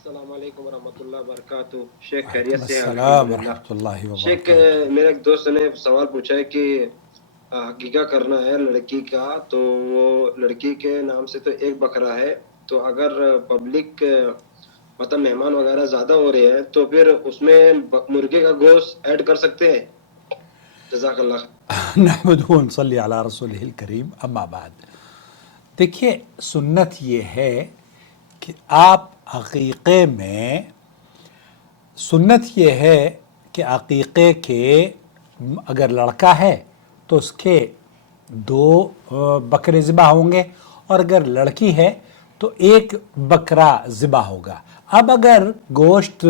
السلام علیکم ورحمۃ اللہ وبرکاتہ۔ شیخ وعلیکم خیریت سے ہیں؟ السلام الحمدللہ۔ ورحمۃ اللہ شیخ وبرکاتہ۔ میرے ایک دوست نے سوال پوچھا ہے کہ عقیقہ کرنا ہے لڑکی کا، تو وہ لڑکی کے نام سے تو ایک بکرا ہے، تو اگر پبلک مطلب مہمان وغیرہ زیادہ ہو رہے ہیں تو پھر اس میں مرغے کا گوشت ایڈ کر سکتے ہیں؟ جزاک اللہ خیر۔ نحمدہ و نصلی علی رسولہ الکریم، اما بعد۔ دیکھیے، سنت یہ ہے کہ آپ عقیقے میں، سنت یہ ہے کہ عقیقے کے اگر لڑکا ہے تو اس کے 2 بکرے ذبح ہوں گے، اور اگر لڑکی ہے تو 1 بکرا ذبح ہوگا۔ اب اگر گوشت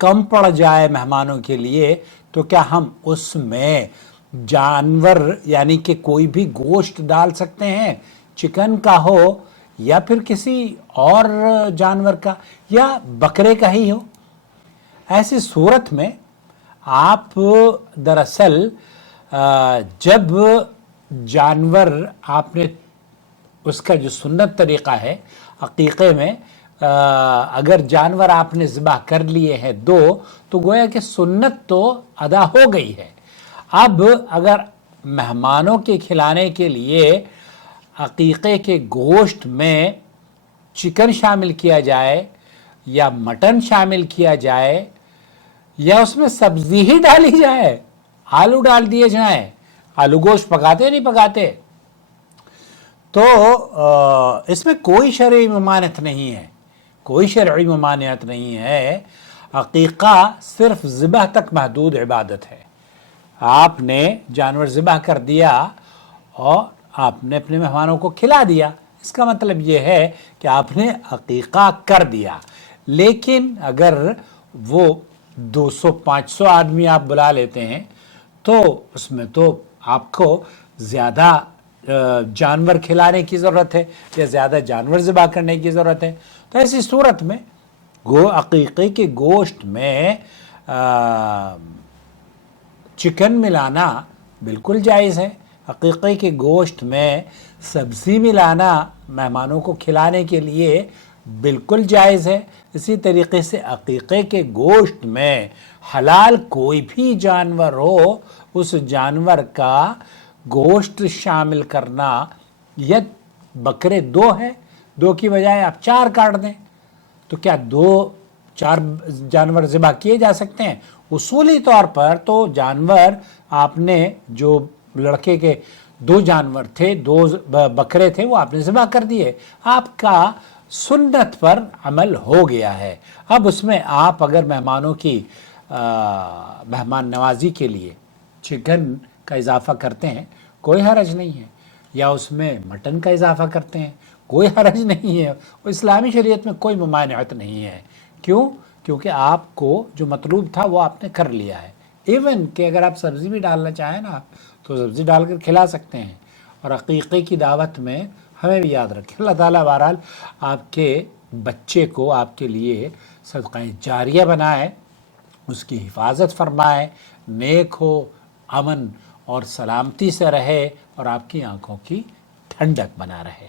کم پڑ جائے مہمانوں کے لیے تو کیا ہم اس میں جانور یعنی کہ کوئی بھی گوشت ڈال سکتے ہیں، چکن کا ہو یا پھر کسی اور جانور کا یا بکرے کا ہی ہو؟ ایسی صورت میں آپ دراصل جب جانور آپ نے اس کا جو سنت طریقہ ہے عقیقے میں، اگر جانور آپ نے ذبح کر لیے ہیں 2 تو گویا کہ سنت تو ادا ہو گئی ہے۔ اب اگر مہمانوں کے کھلانے کے لیے عقیقے کے گوشت میں چکن شامل کیا جائے یا مٹن شامل کیا جائے یا اس میں سبزی ہی ڈالی جائے، آلو ڈال دیے جائیں، آلو گوشت پکاتے نہیں پکاتے، تو اس میں کوئی شرعی ممانعت نہیں ہے، کوئی شرعی ممانعت نہیں ہے۔ عقیقہ صرف ذبح تک محدود عبادت ہے۔ آپ نے جانور ذبح کر دیا اور آپ نے اپنے مہمانوں کو کھلا دیا، اس کا مطلب یہ ہے کہ آپ نے عقیقہ کر دیا۔ لیکن اگر وہ 200-500 آدمی آپ بلا لیتے ہیں تو اس میں تو آپ کو زیادہ جانور کھلانے کی ضرورت ہے یا زیادہ جانور ذبح کرنے کی ضرورت ہے، تو ایسی صورت میں عقیقے کے گوشت میں چکن ملانا بالکل جائز ہے، عقیقے کے گوشت میں سبزی ملانا مہمانوں کو کھلانے کے لیے بالکل جائز ہے۔ اسی طریقے سے عقیقے کے گوشت میں حلال کوئی بھی جانور ہو، اس جانور کا گوشت شامل کرنا، یا بکرے 2 ہیں، 2 کی بجائے آپ 4 کاٹ دیں تو کیا 4 جانور ذبح کیے جا سکتے ہیں؟ اصولی طور پر تو جانور آپ نے جو لڑکے کے 2 جانور تھے، 2 بکرے تھے، وہ آپ نے ذبح کر دیے، آپ کا سنت پر عمل ہو گیا ہے۔ اب اس میں آپ اگر مہمانوں کی مہمان نوازی کے لیے چکن کا اضافہ کرتے ہیں کوئی حرج نہیں ہے، یا اس میں مٹن کا اضافہ کرتے ہیں کوئی حرج نہیں ہے، اسلامی شریعت میں کوئی ممانعت نہیں ہے۔ کیوں؟ کیونکہ آپ کو جو مطلوب تھا وہ آپ نے کر لیا ہے۔ ایون کہ اگر آپ سبزی بھی ڈالنا چاہیں نا تو سبزی ڈال کر کھلا سکتے ہیں۔ اور عقیقے کی دعوت میں ہمیں بھی یاد رکھیں، اللہ تعالیٰ بہرحال آپ کے بچے کو آپ کے لیے صدقہ جاریہ بنائے، اس کی حفاظت فرمائے، نیک ہو، امن اور سلامتی سے رہے اور آپ کی آنکھوں کی ٹھنڈک بنا رہے۔